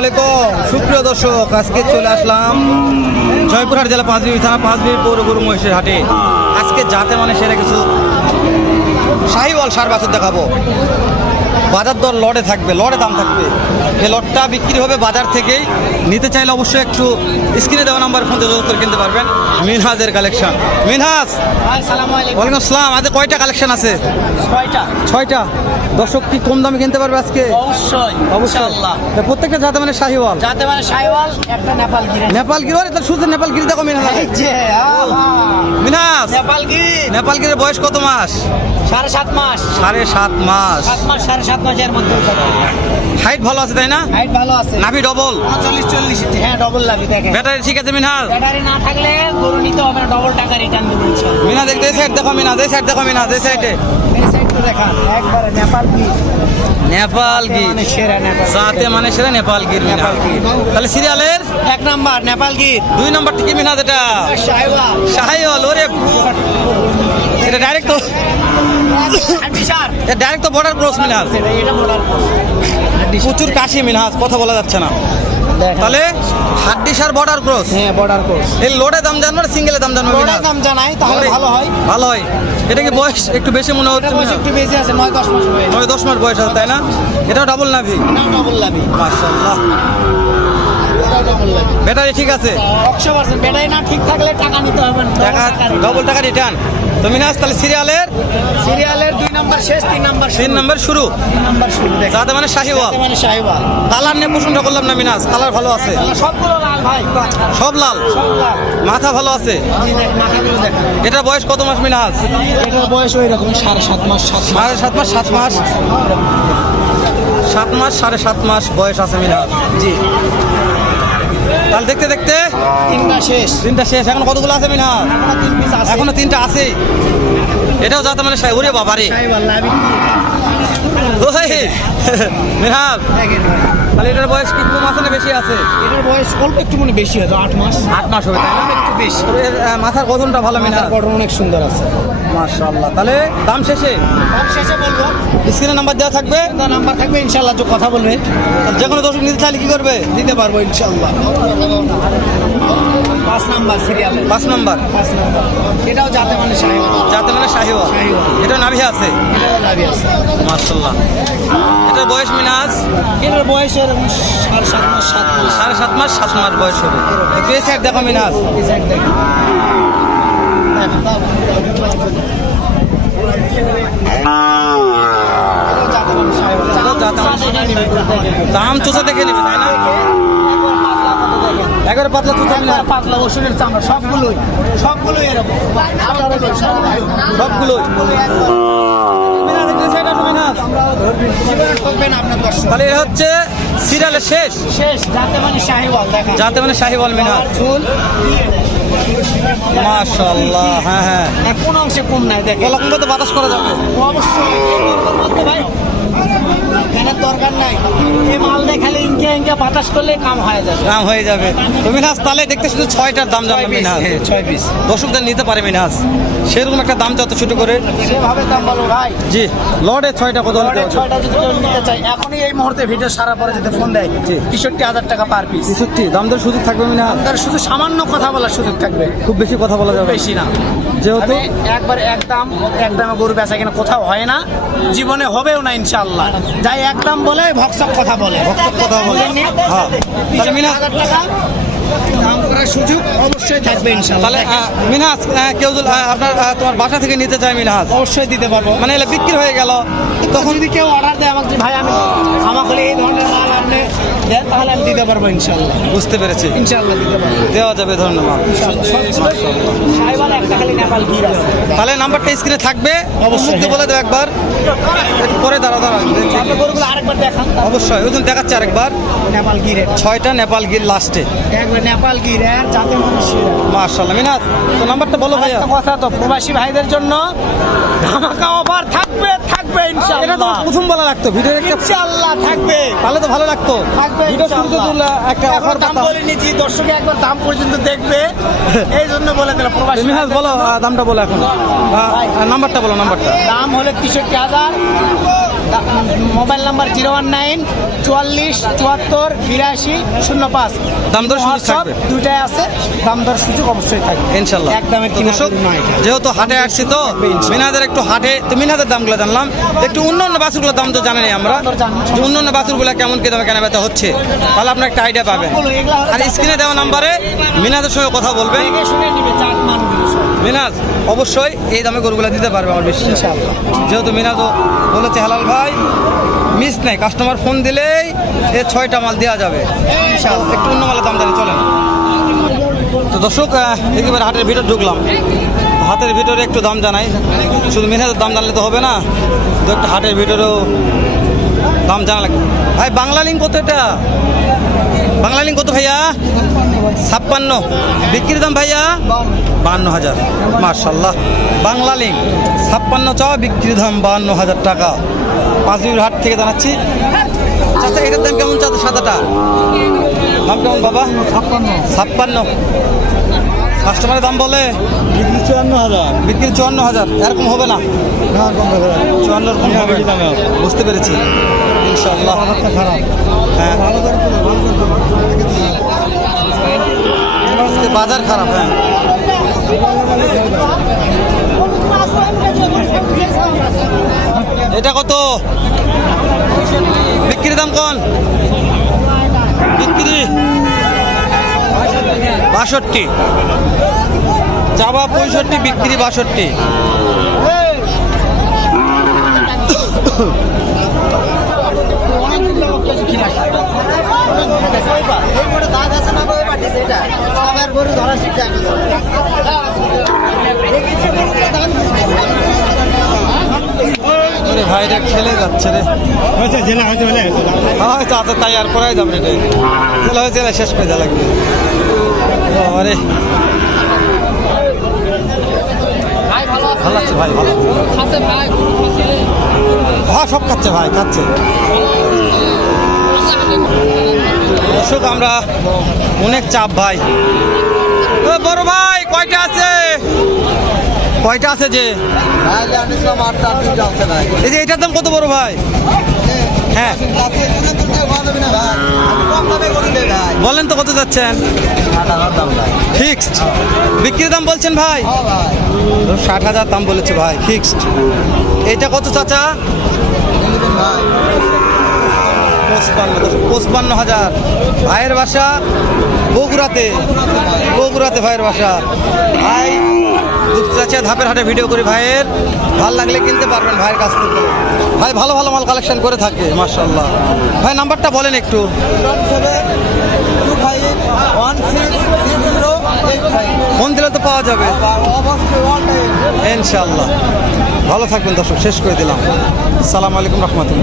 আলাইকুম। সুপ্রিয় দর্শক, আজকে চলে আসলাম জয়পুরহাট জেলা পাঁচবিবি থানা, পাঁচবিবি পৌর গরু মহিষের হাটে। আজকে যাতে মানে সেরা কিছু শাহিওয়াল সার বাছুর দেখাবো। বাজার দর লড়ে থাকবে লড়ে দাম থাকবে। এই লটটা বিক্রি হবে বাজার থেকেই। নিতে চাইলে অবশ্যই একটু স্ক্রিনে দেওয়া নাম্বার ফোন যোগাযোগ কিনতে পারবেন। মিনহাজের কালেকশন। মিনহাজ ওয়ালাইকুম আসসালাম। আজ কয়টা কালেকশন আছে? ছয়টা। ছয়টা। দর্শক কি কম দামে কিনতে পারবে আজকে? অবশ্যই অবশ্যই। প্রত্যেকটা জাতে মানে শাহিওয়াল? যাতে মানে সাইওয়াল একটা নেপাল গিরে। নেপাল গিরি আরে শুধু নেপাল গিরি দেখো মিনহাজ। মিনহাজ নেপাল গিরি। নেপাল গিরির বয়স কত মাস? সাড়ে সাত মাস। সাড়ে সাত মাস। সাত মাস সাড়ে সাত মাসের মধ্যে হাইট ভালো আছে তাই না? হাইট ভালো আছে। নাভি ডবল চল্লিশ চল্লিশ হ্যাঁ ডবল লাভি দেখেন। ব্যাটারি ঠিক আছে মিনহাজ? ব্যাটারি না থাকলে গরু নিতে হবে না ডবল টাকা রিটার্ন দেবো। মিনাজ এই সাইড দেখো মিনাজ এই সাইড দেখো মিনাজ এই সাইডে এই সাইডটা দেখান একবারে নেপাল গির নেপাল গির। মানে সেরা নেপাল সাথে মানে সেটা নেপাল গির নেপাল তাহলে সিরিয়ালের? এক নাম্বার নেপাল গির। দুই নাম্বার থেকে এটা সাইওয়াল শাহিওয়াল। ওরে এটা ডাইরেক্ট তো ডাইরেক্ট তো বর্ডার ক্রস এটা মোড়ার প্রচুর কাশি মিনাজ কথা বলা যাচ্ছে না। তাহলে হাড্ডি সার বর্ডার ক্রস হ্যাঁ বর্ডার কোর্স এই লোডে দাম জানব না সিঙ্গেলে দাম জানব মিনাজ দাম জানাই তাহলে ভালো হয়। ভালো হয়। এটা কি বয়স একটু বেশি মনে হচ্ছে বয়স একটু বেশি আছে নয় দশ মাস হয়ে নয় দশ মাস বয়স আছে তাই না? এটাও ডাবল নাভি। এটাও ডবল লাভি মাশাআল্লাহ। ব্যাটারি ঠিক আছে? একশো পার্সেন্ট ব্যাটারি না ঠিক থাকলে টাকা নিতে হবে টাকা ডবল টাকা রিটার্ন তো মিনাজ তাহলে সিরিয়ালের? সিরিয়ালের দুই নাম্বার শেষ তিন নাম্বার তিন নম্বর শুরু? নাম্বার শুরু যাতে মানে শাহিওয়াল মানে সাহেবা কালার নিয়ে প্রশ্নটা করলাম না মিনাজ কালার ভালো আছে? সবগুলো লাল ভাই সব লাল? মাথা ভালো আছে? এটার বয়স কত মাস মিনাজ এটার বয়স ওই রকম সাড়ে সাত মাস সাত মাস। সাড়ে সাত মাস সাত মাস? সাত মাস সাড়ে সাত মাস বয়স আছে মিনাজ জি। তাহলে দেখতে দেখতে। তিনটা শেষ। তিনটা শেষ। এখন কতগুলো আছে মিনা? এখনও তিনটা আছে। এটাও যাতে মানে ওরে বাবা রে। সাহেবা লাভি ওই মিনাজ দেখেন। ভাই তাহলে এটার বয়স কি কম আছে না বেশি আছে? এটার বয়স অল্প একটু মনে বেশি আছে আট মাস। আট মাস হবে তাই না? বেশি মাথার গঠনটা ভালো মিনাজ মাথার গঠন অনেক সুন্দর আছে। মাশাআল্লাহ। তাহলে দাম শেষে? দাম শেষে বলব। স্ক্রিনে নাম্বার দেওয়া থাকবে। তো নাম্বার থাকবে ইনশাল্লাহ যে কথা বলবে। যে কোনো দর্শক নিতে চাইলে কি করবে? দিতে পারব ইনশাল্লাহ পাঁচ নাম্বার সিরিয়ালে পাঁচ নাম্বার। পাঁচ নাম্বার। এটাও যাতে মানে সাহেব যাতে মানে শাহিওয়া। এটা নাভি আছে? আছে। মাশাআল্লাহ। এটার বয়স মিনাজ? এটার বয়স এরকম সাড়ে সাত মাস সাত মাস। সাড়ে সাত মাস সাত মাস বয়স হবে। একটু এই দেখো মিনাজ। দাম চোষা দেখে নেবে তাই না? একেবারে পাতলা চোষা মিনাজ পাতলা ওষুধের চামড়া সবগুলোই সবগুলোই এরকম। সবগুলোই। তাহলে এটা হচ্ছে সিরিয়ালের শেষ। শেষ যাতে মানে শাহিওয়াল দেখা যাতে মানে শাহিওয়াল মিনাজ ঝুল মাশাআল্লাহ হ্যাঁ হ্যাঁ। আর কোন অংশে কোন নাই দেখ এলাকাতে তো বাতাস করা যাবে। অবশ্যই। ভাই ফ্যানের দরকার নাই। এই মাল দেখালে ইনকে ইনকে বাতাস করলে কাম হয়ে যাবে। দাম হয়ে যাবে। তো মিনাজ তাহলে দেখতে শুধু ছয়টার দাম জানলাম মিনাজ ছয় পিস। দর্শকদের নিতে পারে মিনাজ সেরকম একটা দাম যত ছোট করে। সেভাবে দাম বলো ভাই। জি লর্ডে ছয়টা কত হলে ছয়টা যদি নিতে চাই এখনই এই মুহূর্তে ভিডিও সারা পরে যদি ফোন দেয় জি। তেষট্টি হাজার টাকা পার পিস তেষট্টি দাম দর সুযোগ থাকবে শুধু সামান্য কথা বলার সুযোগ থাকবে। খুব বেশি কথা বলা যাবে বেশি না। যেহেতু একবার এক দাম এক দামে গরু বেচা কিনা কোথাও হয় না। জীবনে হবেও না যাই একদম বলে ভক্সক কথা বলে। ভক্সক কথা বলে। হ্যাঁ। তাহলে দাম করার সুযোগ অবশ্যই থাকবে ইনশাল্লাহ তাহলে মিনাস কেউ আপনার তোমার বাসা থেকে নিতে চায় অবশ্যই দিতে পারব। মানে এলে বিক্রি হয়ে গেল। তখন যদি কেউ অর্ডার দেয় আমাকে ভাই আমি আমাকে এই ধরনের মাল আপনি দেন তাহলে আমি দিতে পারব ইনশাল্লাহ। বুঝতে পেরেছি। ইনশাল্লাহ দিতে পারব। দেওয়া যাবে ধন্যবাদ। তাহলে নাম্বারটা স্ক্রিনে থাকবে অবশ্যই, বলে দেবো একবার। পরে দাঁড়া দাঁড়া গরুগুলো আরেকবার দেখান অবশ্যই ওই জন্য দেখাচ্ছে আরেকবার। নেপাল গির। ছয়টা নেপাল গির লাস্টে একবার নেপাল গির যাতে মানুষের মার্শাল্লাহ মিনাজ তো নাম্বারটা বলো ভাইয়া। কথা তো প্রবাসী ভাইদের জন্য ধামাকা অফার থাকবে থাকবে এটা তো প্রথম বলা লাগতো ভিডিও ইনশাআল্লাহ থাকবে। তাহলে তো ভালো লাগতো। থাকবে। ভিডিও শুরুতে ইনশাআল্লাহ। তুললে একটা এখন দাম বলে নিয়েছি দর্শকে একবার দাম পর্যন্ত দেখবে। এই জন্য বলে দিলাম প্রবাসী মিনাজ বলো দামটা বলো এখন। নাম্বারটা বলো নাম্বারটা। দাম হলে তেষট্টি হাজার। Mobile number zero one nine চুয়াল্লিশ চুয়াত্তর বিরাশি শূন্য পাঁচ। দাম দর দুইটাই আছে দাম দর সুযোগ অবশ্যই থাকবে। ইনশাল্লাহ একদমে। যেহেতু হাটে আসছি তো মিনাদের একটু হাটে তো মিনাদের দামগুলো জানলাম। একটু অন্য অন্য বাছুরগুলোর দাম তো জানেনি আমরা। অন্য অন্য বাছুরগুলো কেমন কি দামে কেনা বেচা হচ্ছে? তাহলে আপনার একটা আইডিয়া পাবেন। আর স্ক্রিনে দেওয়া নাম্বারে মিনাজের সঙ্গে কথা সব মিনাজ অবশ্যই এই দামে গরুগুলো দিতে পারবে আমার বিশ্বাস। ইনশাআল্লাহ। যেহেতু মিনাজও বলেছে হালাল ভাই মিস নাই। কাস্টমার ফোন দিলেই এ ছয়টা মাল দেওয়া যাবে। একটু অন্য মালের দাম জানি চলেন। তো দর্শক একেবারে হাটের ভিতর ঢুকলাম। হাতের ভিতরে একটু দাম জানাই। শুধু মিনাজের দাম জানলে তো হবে না। তো একটা হাটের ভিতরেও দাম জানা লাগবে। ভাই, বাংলা লিঙ্ক কত এটা? বাংলা লিঙ্ক কত ভাইয়া? ছাপ্পান্ন। বিক্রির দাম ভাইয়া? বাহান্ন হাজার। মার্শাল্লাহ বাংলা লিঙ্ক। ছাপ্পান্ন চাওয়া বিক্রির দাম বাহান্ন হাজার টাকা। পাঁচ বিবির হাট থেকে জানাচ্ছি। চাচা, এটার দাম কেমন চাচা সাদাটা? দাম কেমন বাবা? ছাপ্পান্ন। ছাপ্পান্ন। কাস্টমারের দাম বলে? বিক্রি চুয়ান্ন হাজার। বিক্রি চুয়ান্ন হাজার। এরকম হবে না। না কম হবে। চুয়ান্ন এরকম হবে। দামে বুঝতে পেরেছি। ইনশাল্লাহ খারাপ। হ্যাঁ। ভালো করে বাজার খারাপ হ্যাঁ। এটা কত? বিক্রির দাম কোন? বিক্রি? বাষট্টি। চাবা পঁয়ষট্টি, বিক্রি বাষট্টি। আরে ভাই এটা খেলে যাচ্ছে রে। জেলা হয়েছে হয়তো আতে তাই আর করাই যাবে রে। খেলা হয়েছে এলা শেষ করে দেওয়া লাগবে। আরে। ভালো আছে ভাই ভালো। হ্যাঁ সব খাচ্ছে ভাই খাচ্ছে। দর্শক আমরা অনেক চাপ ভাই। ও বড় ভাই কয়টা আছে? কয়টা আছে যে? এই যে এটার দাম কত বড় ভাই? হ্যাঁ। বলেন তো কত যাচ্ছেন? ফিক্সড বিক্রির দাম বলছেন ভাই? ষাট হাজার দাম বলেছে ভাই ফিক্সড এটা কত চাচা? পঁচপান্ন পঁচপান্ন হাজার। ভাইয়ের বাসা বগুড়াতে। বগুড়াতে ভাইয়ের বাসা। ভাই চাচা ধাপের হাটে ভিডিও করি ভাইয়ের। ভালো লাগলে কিনতে পারবেন ভাইয়ের কাছ থেকে। ভাই, ভালো ভালো মাল কালেকশন করে থাকে মার্শাল্লাহ ভাই, নাম্বারটা বলেন একটু। ফোন দিলে তো পাওয়া যাবে। ইনশাল্লাহ ভালো থাকবেন দর্শক, শেষ করে দিলাম। সালাম আলাইকুম রহমতুল্লাহ।